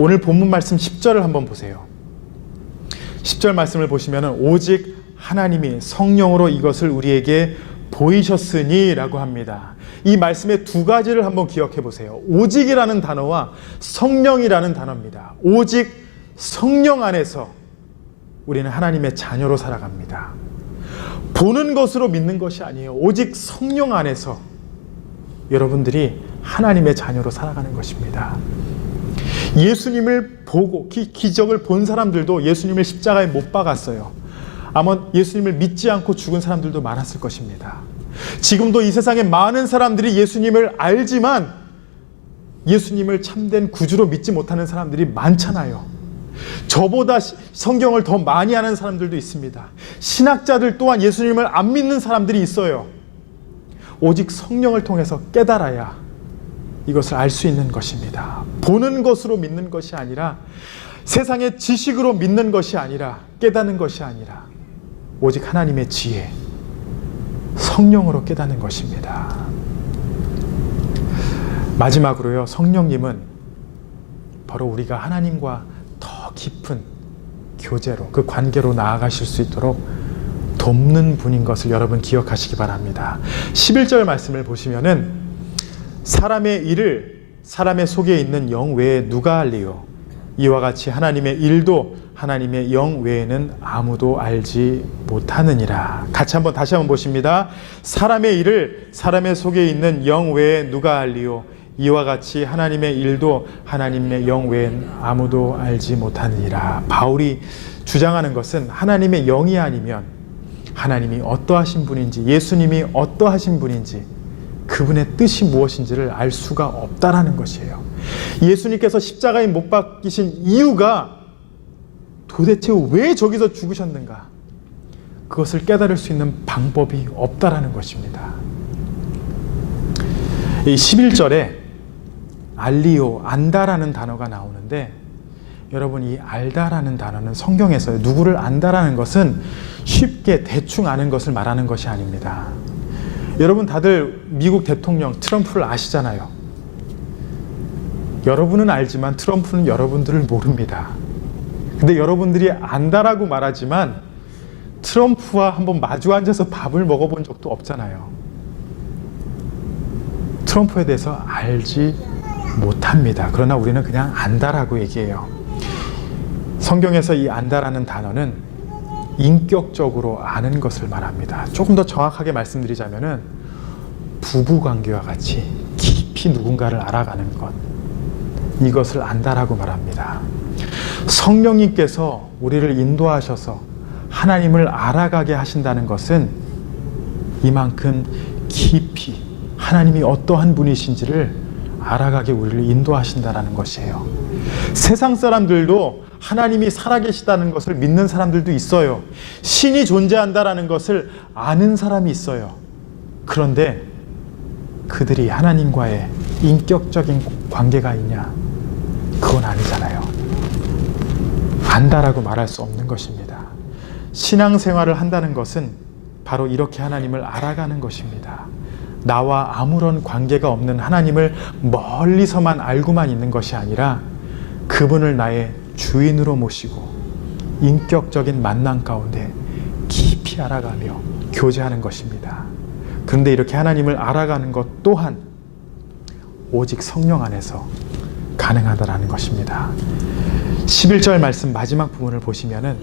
오늘 본문 말씀 10절을 한번 보세요. 10절 말씀을 보시면 오직 하나님이 성령으로 이것을 우리에게 보이셨으니 라고 합니다. 이 말씀의 두 가지를 한번 기억해 보세요. 오직이라는 단어와 성령이라는 단어입니다. 오직 성령 안에서 우리는 하나님의 자녀로 살아갑니다. 보는 것으로 믿는 것이 아니에요. 오직 성령 안에서 여러분들이 하나님의 자녀로 살아가는 것입니다. 예수님을 보고 기적을 본 사람들도 예수님을 십자가에 못 박았어요. 아마 예수님을 믿지 않고 죽은 사람들도 많았을 것입니다. 지금도 이 세상에 많은 사람들이 예수님을 알지만 예수님을 참된 구주로 믿지 못하는 사람들이 많잖아요. 저보다 성경을 더 많이 아는 사람들도 있습니다. 신학자들 또한 예수님을 안 믿는 사람들이 있어요. 오직 성령을 통해서 깨달아야 이것을 알 수 있는 것입니다. 보는 것으로 믿는 것이 아니라, 세상의 지식으로 믿는 것이 아니라, 깨닫는 것이 아니라 오직 하나님의 지혜, 성령으로 깨닫는 것입니다. 마지막으로요, 성령님은 바로 우리가 하나님과 더 깊은 교제로, 그 관계로 나아가실 수 있도록 돕는 분인 것을 여러분 기억하시기 바랍니다. 11절 말씀을 보시면은 사람의 일을 사람의 속에 있는 영 외에 누가 알리요? 이와 같이 하나님의 일도 하나님의 영 외에는 아무도 알지 못하느니라. 다시 한번 보십니다. 사람의 일을 사람의 속에 있는 영 외에 누가 알리요? 이와 같이 하나님의 일도 하나님의 영 외엔 아무도 알지 못하느니라. 바울이 주장하는 것은 하나님의 영이 아니면 하나님이 어떠하신 분인지, 예수님이 어떠하신 분인지, 그분의 뜻이 무엇인지를 알 수가 없다라는 것이에요. 예수님께서 십자가에 못 박히신 이유가 도대체 왜 저기서 죽으셨는가? 그것을 깨달을 수 있는 방법이 없다라는 것입니다. 이 11절에 알리오, 안다라는 단어가 나오는데, 여러분, 이 알다라는 단어는 성경에서 누구를 안다라는 것은 쉽게 대충 아는 것을 말하는 것이 아닙니다. 여러분 다들 미국 대통령 트럼프를 아시잖아요. 여러분은 알지만 트럼프는 여러분들을 모릅니다. 근데 여러분들이 안다라고 말하지만 트럼프와 한번 마주 앉아서 밥을 먹어본 적도 없잖아요. 트럼프에 대해서 알지 못합니다. 그러나 우리는 그냥 안다라고 얘기해요. 성경에서 이 안다라는 단어는 인격적으로 아는 것을 말합니다. 조금 더 정확하게 말씀드리자면은 부부관계와 같이 깊이 누군가를 알아가는 것, 이것을 안다라고 말합니다. 성령님께서 우리를 인도하셔서 하나님을 알아가게 하신다는 것은 이만큼 깊이 하나님이 어떠한 분이신지를 알아가게 우리를 인도하신다는 것이에요. 세상 사람들도 하나님이 살아계시다는 것을 믿는 사람들도 있어요. 신이 존재한다는 것을 아는 사람이 있어요. 그런데 그들이 하나님과의 인격적인 관계가 있냐? 그건 아니잖아요. 안다라고 말할 수 없는 것입니다. 신앙생활을 한다는 것은 바로 이렇게 하나님을 알아가는 것입니다. 나와 아무런 관계가 없는 하나님을 멀리서만 알고만 있는 것이 아니라 그분을 나의 주인으로 모시고 인격적인 만남 가운데 깊이 알아가며 교제하는 것입니다. 그런데 이렇게 하나님을 알아가는 것 또한 오직 성령 안에서 가능하다라는 것입니다. 11절 말씀 마지막 부분을 보시면은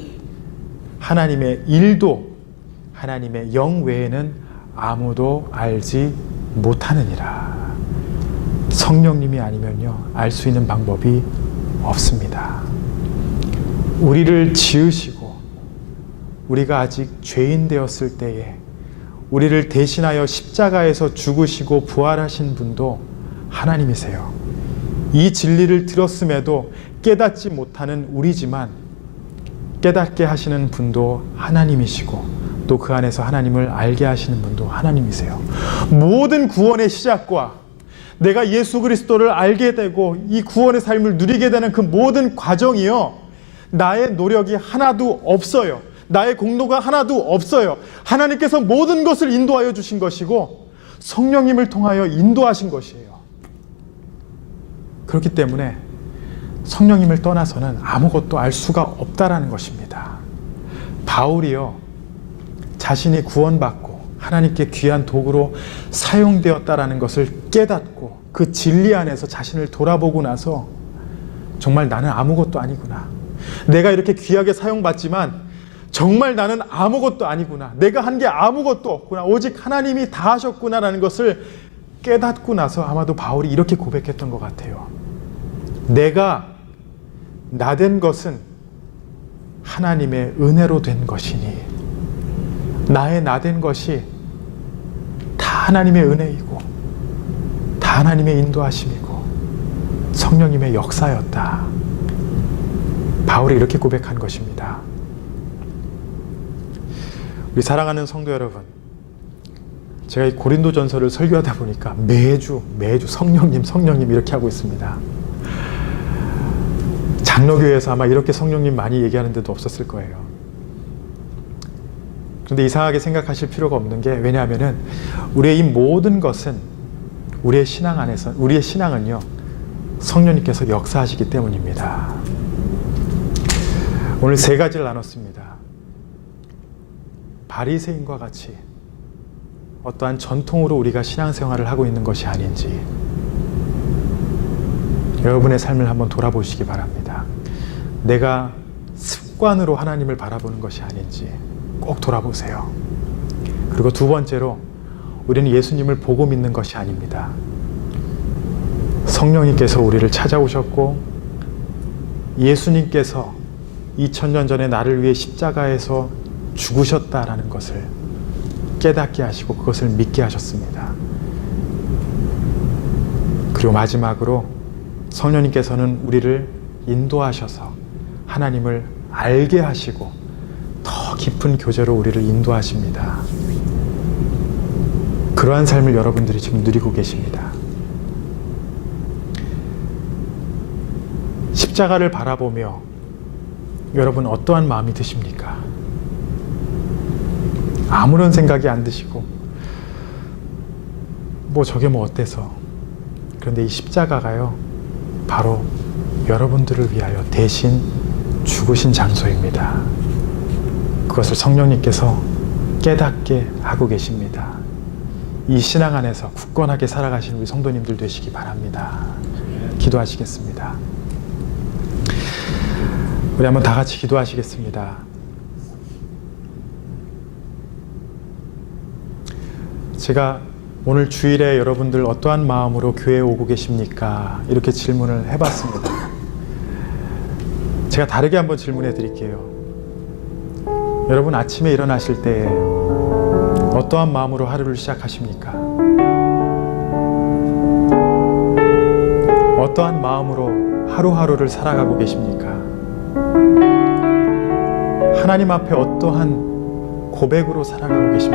하나님의 일도 하나님의 영 외에는 아무도 알지 못하느니라. 성령님이 아니면요, 알 수 있는 방법이 없습니다. 우리를 지으시고 우리가 아직 죄인 되었을 때에 우리를 대신하여 십자가에서 죽으시고 부활하신 분도 하나님이세요. 이 진리를 들었음에도 깨닫지 못하는 우리지만 깨닫게 하시는 분도 하나님이시고 또 그 안에서 하나님을 알게 하시는 분도 하나님이세요. 모든 구원의 시작과 내가 예수 그리스도를 알게 되고 이 구원의 삶을 누리게 되는 그 모든 과정이요, 나의 노력이 하나도 없어요. 나의 공로가 하나도 없어요. 하나님께서 모든 것을 인도하여 주신 것이고 성령님을 통하여 인도하신 것이에요. 그렇기 때문에 성령님을 떠나서는 아무것도 알 수가 없다라는 것입니다. 바울이요, 자신이 구원받고 하나님께 귀한 도구로 사용되었다라는 것을 깨닫고 그 진리 안에서 자신을 돌아보고 나서 정말 나는 아무것도 아니구나. 내가 이렇게 귀하게 사용받지만 정말 나는 아무것도 아니구나. 내가 한 게 아무것도 없구나. 오직 하나님이 다 하셨구나라는 것을 깨닫고 나서 아마도 바울이 이렇게 고백했던 것 같아요. 내가 나된 것은 하나님의 은혜로 된 것이니 나의 나된 것이 다 하나님의 은혜이고 다 하나님의 인도하심이고 성령님의 역사였다. 바울이 이렇게 고백한 것입니다. 우리 사랑하는 성도 여러분, 제가 이 고린도전서를 설교하다 보니까 매주 성령님 이렇게 하고 있습니다. 장로교회에서 아마 이렇게 성령님 많이 얘기하는 데도 없었을 거예요. 그런데 이상하게 생각하실 필요가 없는 게, 왜냐하면은 우리의 이 모든 것은 우리의 신앙 안에서, 우리의 신앙은요, 성령님께서 역사하시기 때문입니다. 오늘 세 가지를 나눴습니다. 바리새인과 같이 어떠한 전통으로 우리가 신앙생활을 하고 있는 것이 아닌지 여러분의 삶을 한번 돌아보시기 바랍니다. 내가 습관으로 하나님을 바라보는 것이 아닌지 꼭 돌아보세요. 그리고 두 번째로, 우리는 예수님을 보고 믿는 것이 아닙니다. 성령님께서 우리를 찾아오셨고 예수님께서 2000년 전에 나를 위해 십자가에서 죽으셨다라는 것을 깨닫게 하시고 그것을 믿게 하셨습니다. 그리고 마지막으로 성령님께서는 우리를 인도하셔서 하나님을 알게 하시고 더 깊은 교제로 우리를 인도하십니다. 그러한 삶을 여러분들이 지금 누리고 계십니다. 십자가를 바라보며 여러분 어떠한 마음이 드십니까? 아무런 생각이 안 드시고 저게 어때서. 그런데 이 십자가가요, 바로 여러분들을 위하여 대신 죽으신 장소입니다. 그것을 성령님께서 깨닫게 하고 계십니다. 이 신앙 안에서 굳건하게 살아가시는 우리 성도님들 되시기 바랍니다. 기도하시겠습니다. 우리 한번 다 같이 기도하시겠습니다. 제가 오늘 주일에 여러분들 어떠한 마음으로 교회에 오고 계십니까? 이렇게 질문을 해봤습니다. 제가 다르게 한번 질문해 드릴게요. 여러분 아침에 일어나실 때 어떠한 마음으로 하루를 시작하십니까? 어떠한 마음으로 하루하루를 살아가고 계십니까? 하나님 앞에 어떠한 고백으로 살아가고 계십니까?